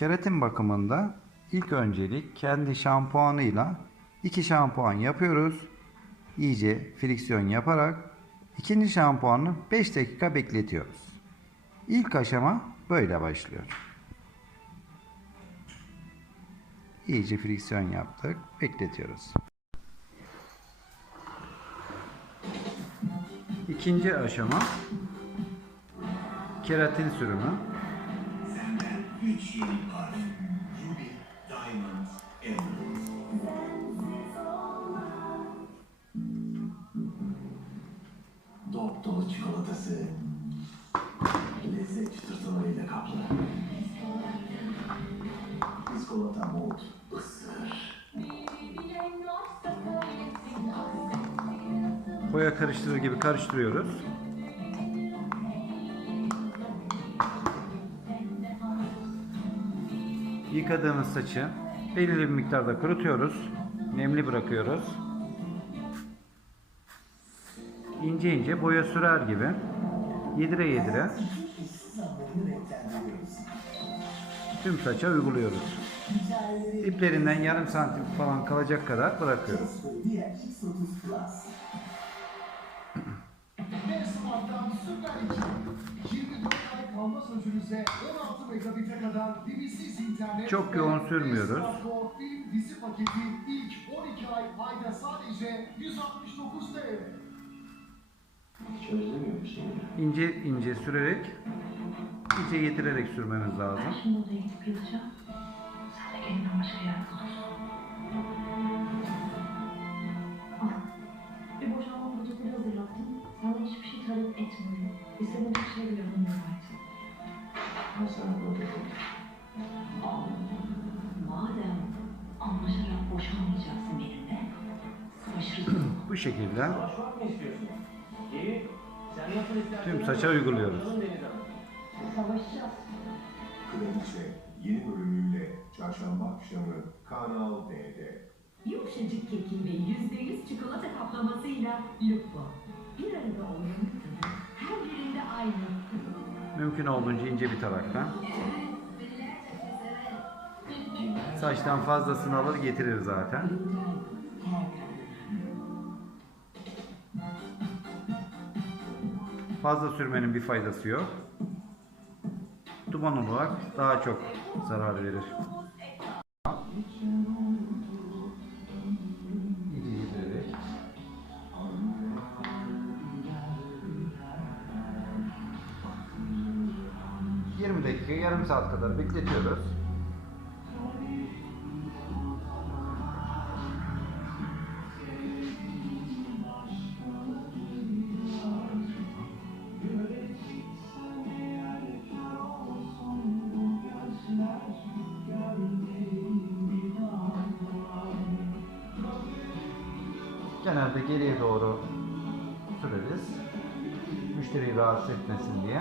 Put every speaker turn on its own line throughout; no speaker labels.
Keratin bakımında ilk öncelik kendi şampuanıyla iki şampuan yapıyoruz. İyice friksiyon yaparak ikinci şampuanı 5 dakika bekletiyoruz. İlk aşama böyle başlıyor. İyice friksiyon yaptık, bekletiyoruz. İkinci aşama keratin sürümü.
Yeni parfüm. Ruby, Diamond, Emerald. Dop dolu çikolatası. Lezzet çıtırtılarıyla kaplı. Biskolata mold. Isır.
Boya karıştırır gibi karıştırıyoruz. Yıkadığımız saçı belirli bir miktarda kurutuyoruz. Nemli bırakıyoruz. İnce ince boya sürer gibi yedire yedire tüm saça uyguluyoruz. İplerinden yarım santim falan kalacak kadar bırakıyoruz. Çok yoğun sürmüyoruz.
Dizi paketi ilk 12 ay ayda sadece 169 TL.
İnce ince sürerek, iyice yedirerek sürmemiz lazım.
Ben şimdi odaya gidip yatacağım. Sen de kendinden başka yer bulursun. Al. Bir boşanma protokolü hazırlattım. Senden hiçbir şey talep etmiyorum. İstediğin bir şey bile.
Protokol.
Al. Madem anlaşarak boşanmayacaksın benimle, savaşırız.
Bu şekilde
Savaşmak mı istiyorsun? İyi. Sen nasıl istersen...
Tüm saça uyguluyoruz.
Savaşacağız.
Kraliçe yeni bölümüyle çarşamba akşamı Kanal D'de.
Yumuşacık keki ve yüzde yüz çikolata kaplamasıyla Lupo. Bir arada olmanın tadı her birinde aynı.
Mümkün olduğunca ince bir taraktan. Saçtan fazlasını alır getirir zaten. Fazla sürmenin bir faydası yok. Duman olarak daha çok zarar verir. ...20 dakika, yarım saat kadar bekletiyoruz. Genelde geriye doğru süreriz. Müşteriyi rahatsız etmesin diye.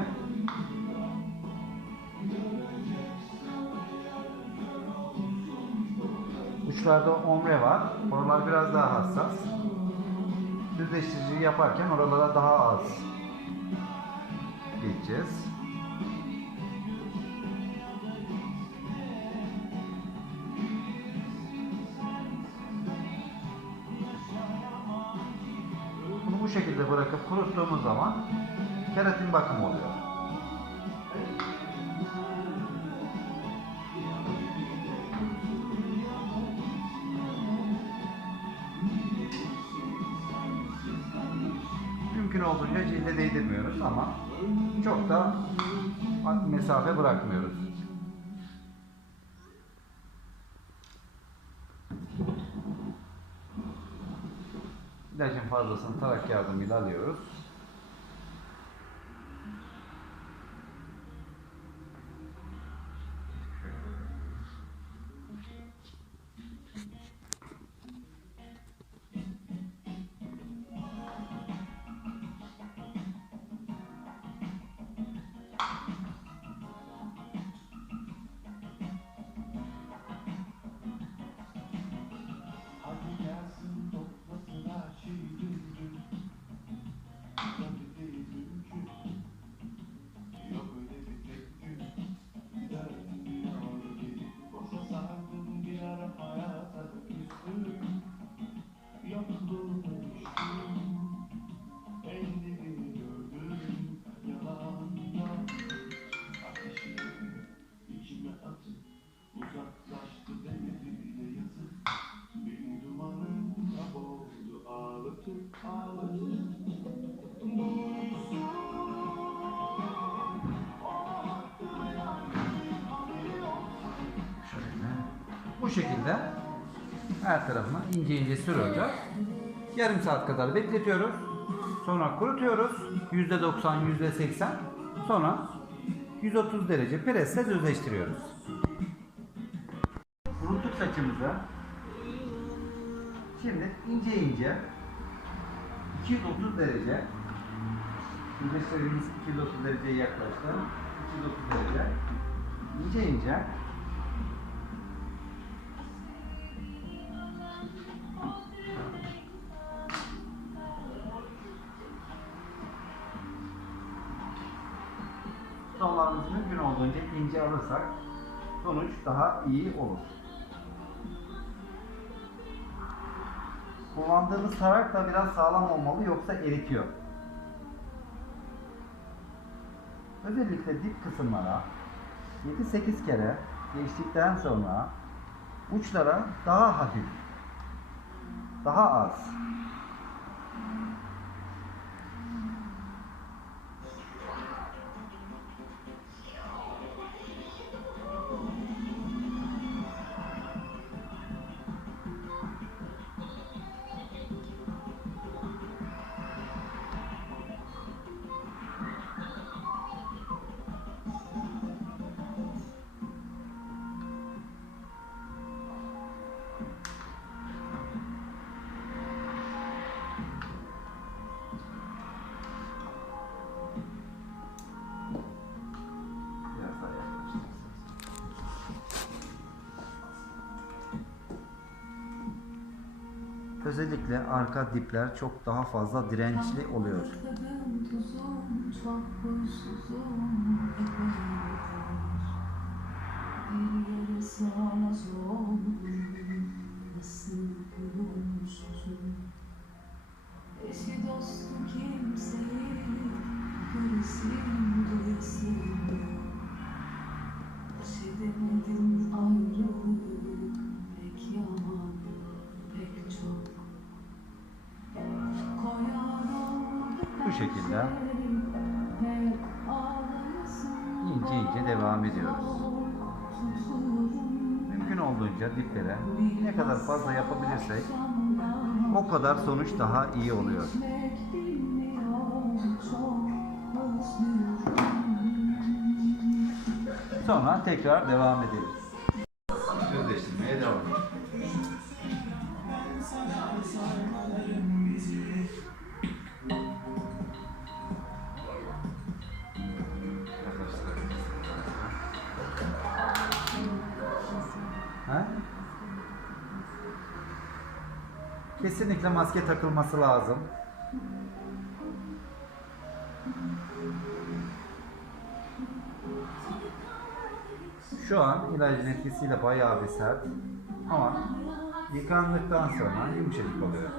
Uçlarda omre var. Oralar biraz daha hassas. Düzleştirici yaparken oralara daha az geçeceğiz. Bunu bu şekilde bırakıp kuruttuğumuz zaman keratin bakımı oluyor. Mümkün olduğunca cilde değdirmiyoruz ama çok da mesafe bırakmıyoruz. İlacın fazlasını tarak yardımıyla alıyoruz. Bu şekilde her tarafına ince ince sürüyoruz. Yarım saat kadar bekletiyoruz. Sonra kurutuyoruz. %90, %80. Sonra 130 derece presle düzleştiriyoruz. Kuruttuk saçımızı. Şimdi ince ince 230 derece Güneşlerimiz 230 dereceye yaklaştı. 230 derece. İnce ince Tonlarımızı mümkün olduğunca ince alırsak sonuç daha iyi olur. Kullandığımız tarak da biraz sağlam olmalı yoksa eritiyor. Özellikle dip kısımlara 7-8 kere geçtikten sonra uçlara daha hafif, daha az Özellikle arka dipler çok daha fazla dirençli oluyor.
Eski dostu kimseyi Göresim duyasım Baş edemedim ayrılık
Şekilde ince ince devam ediyoruz. Mümkün olduğunca diplere ne kadar fazla yapabilirsek o kadar sonuç daha iyi oluyor. Sonra tekrar devam ederiz. Kesinlikle maske takılması lazım. Şu an ilacın etkisiyle bayağı bir sert ama yıkandıktan sonra yumuşacık oluyor.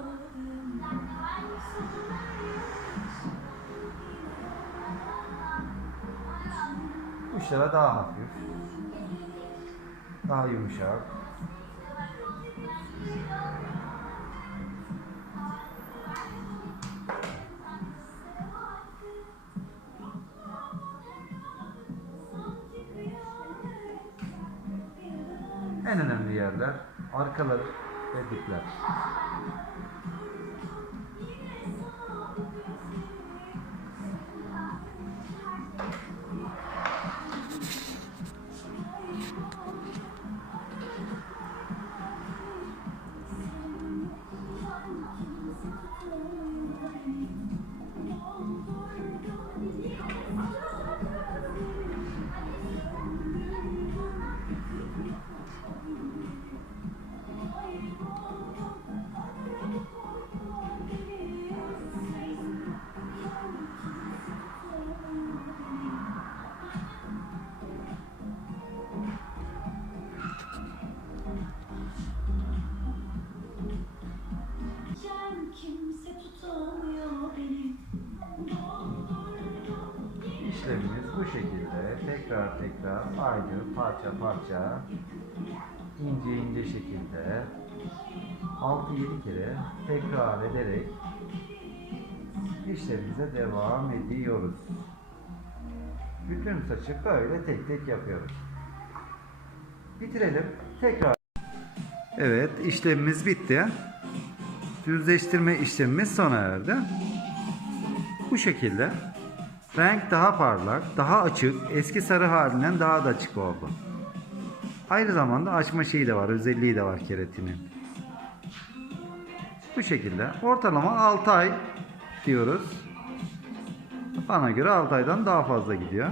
Uçlara daha hafif, daha yumuşak. En önemli yerler arkalar ve dipler. Aynı parça parça ince ince şekilde 6-7 kere tekrar ederek işlemimize devam ediyoruz. Bütün saçı böyle tek tek yapıyoruz. Bitirelim. Tekrar Evet işlemimiz bitti. Düzleştirme işlemimiz sona erdi. Bu şekilde renk daha parlak, daha açık, eski sarı halinden daha da açık oldu. Aynı zamanda açma şeyi de var, özelliği de var keratinin. Bu şekilde ortalama 6 ay diyoruz. Bana göre 6 aydan daha fazla gidiyor.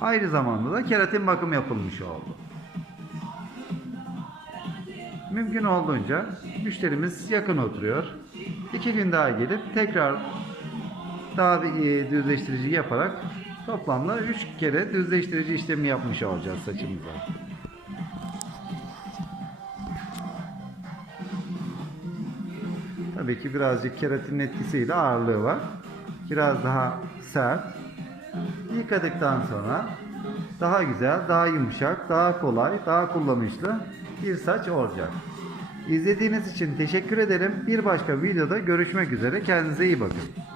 Aynı zamanda da keratin bakım yapılmış oldu. Mümkün olduğunca müşterimiz yakın oturuyor. İki gün daha gelip tekrar daha bir e, düzleştirici yaparak toplamda 3 kere düzleştirici işlemi yapmış olacağız saçımıza. Tabii ki birazcık keratinin etkisiyle ağırlığı var. Biraz daha sert. Yıkadıktan sonra daha güzel, daha yumuşak, daha kolay, daha kullanışlı bir saç olacak. İzlediğiniz için teşekkür ederim. Bir başka videoda görüşmek üzere. Kendinize iyi bakın.